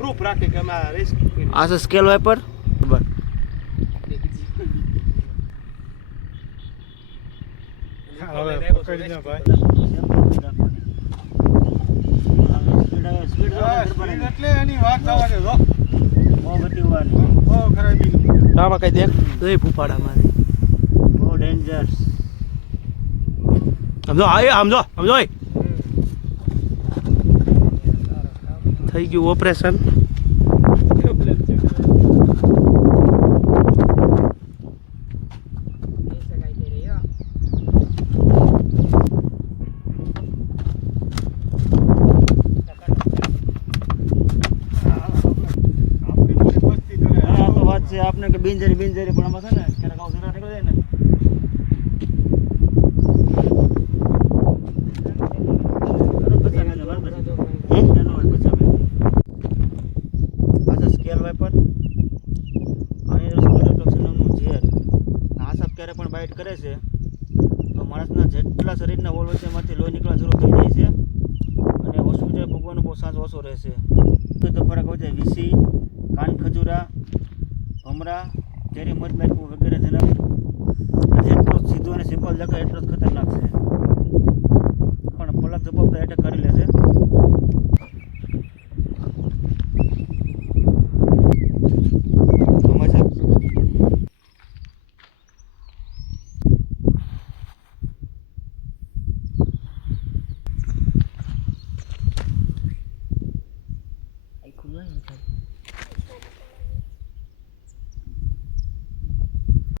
Proof રાખે કે અમે આ રેસ્ક્યુ કર્યું. આ છે સ્કેલ વાઇપર બરાબર. હવે પકડી લે ભાઈ. સ્પીડ એટલે એની વાત થવા દે જો. બહુ ગતિ હોવાની, બહુ ખરાબી. આમાં કઈ દેખ જોઈ ફૂફાડા મારી બહુ ડેન્જરસ. સમજો સમજો સમજો થઈ ગયું ઓપરેશન. આપને કે બિનજરી પણ આમાં છે ને ક્યારેક આવું જરા નીકળી જાય ને સ્કેલ વાઇપર આની ટોક્સિનનું ઝેર આ સાપ ક્યારે પણ બાઇટ કરે છે તો માણસના જેટલા શરીરના હોલ હોય છે એમાંથી લોહી નીકળવા શરૂ થઈ જાય છે અને હોસ્પિટલ ભોગવાનો બહુ સાંજ ઓછો રહેશે. તો ફરક હોય છે વીસી, કાન ખજૂરા, ભમરા, કેરી મધ નાખવું વગેરે જેના જેટલું સીધું અને સિમ્પલ દેખાય એટલું જ ખતરનાક છે પણ પલક ઝપકતા એટેક કરી લે